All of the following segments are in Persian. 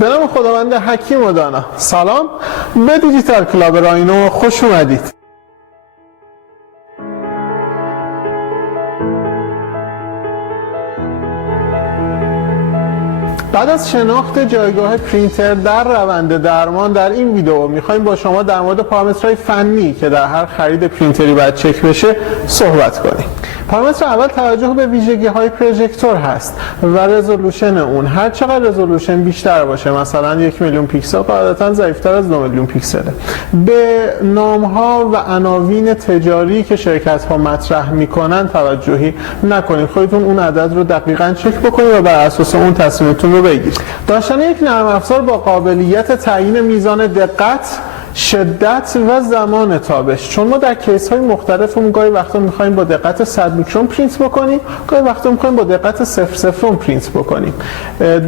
به نام خداوند حکیم و دانا. سلام، به دیجیتال کلاب راینو خوش اومدید. بعد از شناخت جایگاه پرینتر در روند درمان، در این ویدیو میخوایم با شما در مورد پارامترهای فنی که در هر خرید پرینتری باید چک بشه صحبت کنیم. پارامتر اول توجه به ویژگی های پروژکتور هست و رزولوشن اون. هر چقدر رزولوشن بیشتر باشه، مثلا 1 میلیون پیکسل، قاعدتا ضعیف‌تر از 2 میلیون پیکسله. به نام ها و عناوین تجاری که شرکت ها مطرح میکنن توجهی نکنید. خودتون اون عدد رو دقیقاً چک بکنید و بر اساس اون تصمیمتون رو بگیرید. داشتن یک نرم افزار با قابلیت تعیین میزان دقت، شدت و زمان تابش، چون ما در کیس های مختلفمون گاهی وقتا میخوایم با دقت 100 میکرون پرینت بکنیم، گاهی وقتا میخوایم با دقت 0.0 پرینت بکنیم.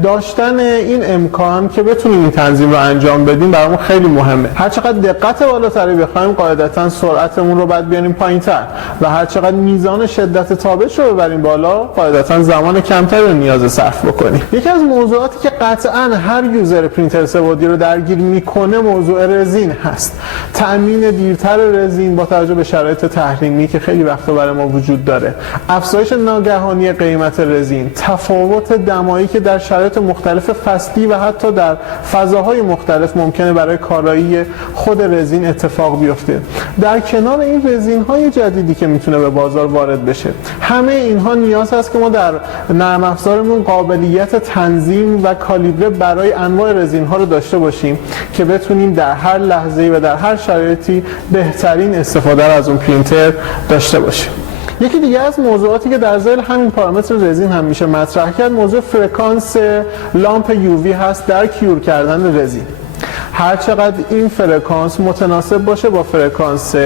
داشتن این امکان که بتونیم این تنظیم رو انجام بدیم برامون خیلی مهمه. هر چقدر دقت بالاتری بخوایم، قاعدتا سرعتمون رو باید بیاریم پایینتر و هر چقدر میزان شدت تابش رو ببریم بالا، قاعدتا زمان کمتری رو نیاز صرف بکنیم. یکی از موضوعاتی که قطعا هر یوزر پرینتر سه‌بعدی رو درگیر میکنه موضوع رزین هست. تأمین دیرتر رزین با توجه به شرایط تحریمی که خیلی وقتا برای ما وجود داره، افزایش ناگهانی قیمت رزین، تفاوت دمایی که در شرایط مختلف فصلی و حتی در فضاهای مختلف ممکنه برای کارایی خود رزین اتفاق بیفته، در کنار این رزین‌های جدیدی که میتونه به بازار وارد بشه. همه اینها نیاز هست که ما در نرم افزارمون قابلیت تنظیم و کالیبره برای انواع رزین‌ها رو داشته باشیم که بتونیم در هر لحظه‌ای و در هر شرایطی بهترین استفاده از اون پرینتر داشته باشیم. یکی دیگه از موضوعاتی که در ذیل همین پارامتر رزین هم میشه مطرح کرد، موضوع فرکانس لامپ یووی هست در کیور کردن رزین. هر چقدر این فرکانس متناسب باشه با فرکانس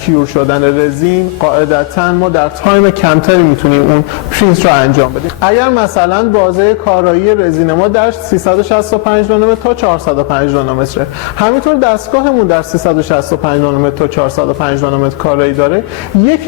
کیور شدن رزین، قاعدتا ما در تایم کمتری میتونیم اون پرینت رو انجام بدیم. اگر مثلا بازه کارایی رزین ما در 365 نانومتر تا 405 نانومتره، همینطور دستگاهمون در 365 نانومتر تا 405 نانومتر کارایی داره، یک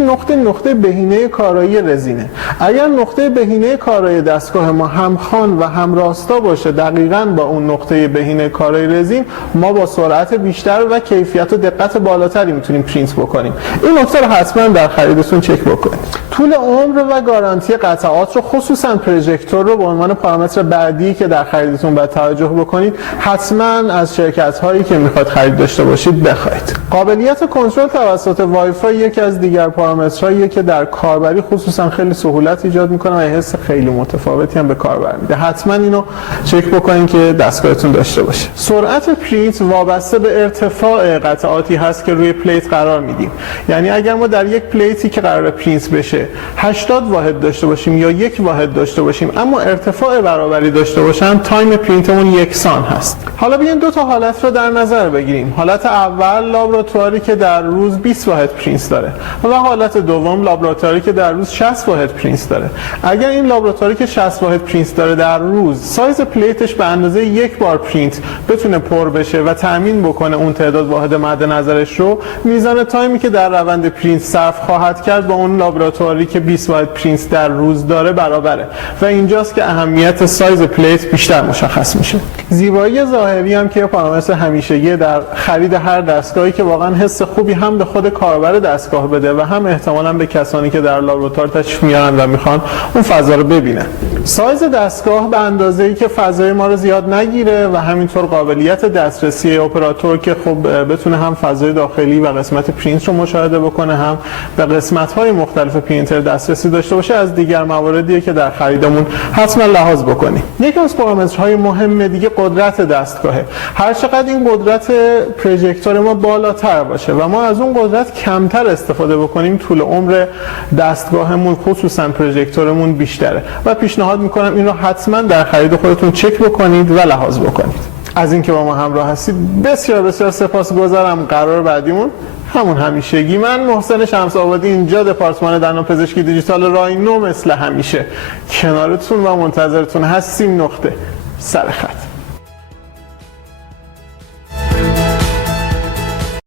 نقطه بهینه کارایی رزینه. اگر نقطه بهینه کارایی دستگاه ما همخوان و همراستا باشه دقیقاً با اون نقطه بهینه کارایی رزین، ما با سرعت بیشتر و کیفیت و دقت بالاتری میتونیم پرینت بکنیم. این نکته رو حتما در خریدتون چک بکنید. طول عمر و گارانتی قطعات رو، خصوصا پروژکتور رو، به عنوان پارامتر بعدی که در خریدتون باید توجه بکنید. حتما از شرکت هایی که میخواد خرید داشته باشید بخواید. قابلیت کنترل توسط وای فای یکی از دیگر پارامترهاییه که در کاربری خصوصا خیلی سهولت ایجاد میکنه و حس خیلی متفاوتی هم به کاربر میده. حتما اینو چک بکنید که دستگاهتون داشته باشه. سرعت پرینت وابسته به ارتفاع قطعاتی هست که روی پلیت قرار میدیم. یعنی اگر ما در یک پلیتی که قرار پرینت بشه 80 واحد داشته باشیم یا 1 واحد داشته باشیم اما ارتفاع برابری داشته باشن، تایم پرینتمون یکسان هست. حالا بیاین دو تا حالت رو در نظر بگیریم. حالت اول لابراتواری که در روز 20 واحد پرینت داره و حالت دوم لابراتواری که در روز 60 واحد پرینت داره. اگر این لابراتواری که 60 واحد پرینت داره در روز سایز پلیتش به اندازه 1 بار پرینت بتونه پر بشه و تامین بکنه اون تعداد واحد مد نظرش رو، میزان تایمی که در روند پرینت صرف خواهد کرد با اون لابراتواری که 20 واحد پرینت در روز داره برابره و اینجاست که اهمیت سایز پلیت بیشتر مشخص میشه. زیبایی ظاهری هم که پارامتر همیشگی در خرید هر دستگاهی که واقعا حس خوبی هم به خود کاربر دستگاه بده و هم احتمالاً به کسانی که در لابراتوار تشریف میارن و میخوان اون فضا رو ببینن. سایز دستگاه به اندازه‌ای که فضای ما رو زیاد نگیره و همینطور قابلیت دسترسی اپراتور که خب بتونه هم فضای داخلی و قسمت پرینت رو مشاهده بکنه، هم به قسمت‌های مختلف پرینتر دسترسی داشته باشه، از دیگر مواردیه که در خریدمون حتما لحاظ بکنیم. یکی از پارامترهای مهم دیگه قدرت دستگاهه. هر چقدر این قدرت پروژکتور ما بالاتر باشه و ما از اون قدرت کمتر استفاده بکنیم، طول عمر دستگاهمون خصوصا پروژکتورمون بیشتره و پیشنهاد میکنم این رو حتما در خرید خودتون چک بکنید و لحاظ بکنید. از اینکه با ما همراه هستید بسیار سپاسگزارم. قرار بعدیمون همون همیشگی، من محسن شمس آبادی اینجا دپارتمان دندانپزشکی دیجیتال راینو مثل همیشه کنارتون و منتظرتون هستیم. نقطه سر خط.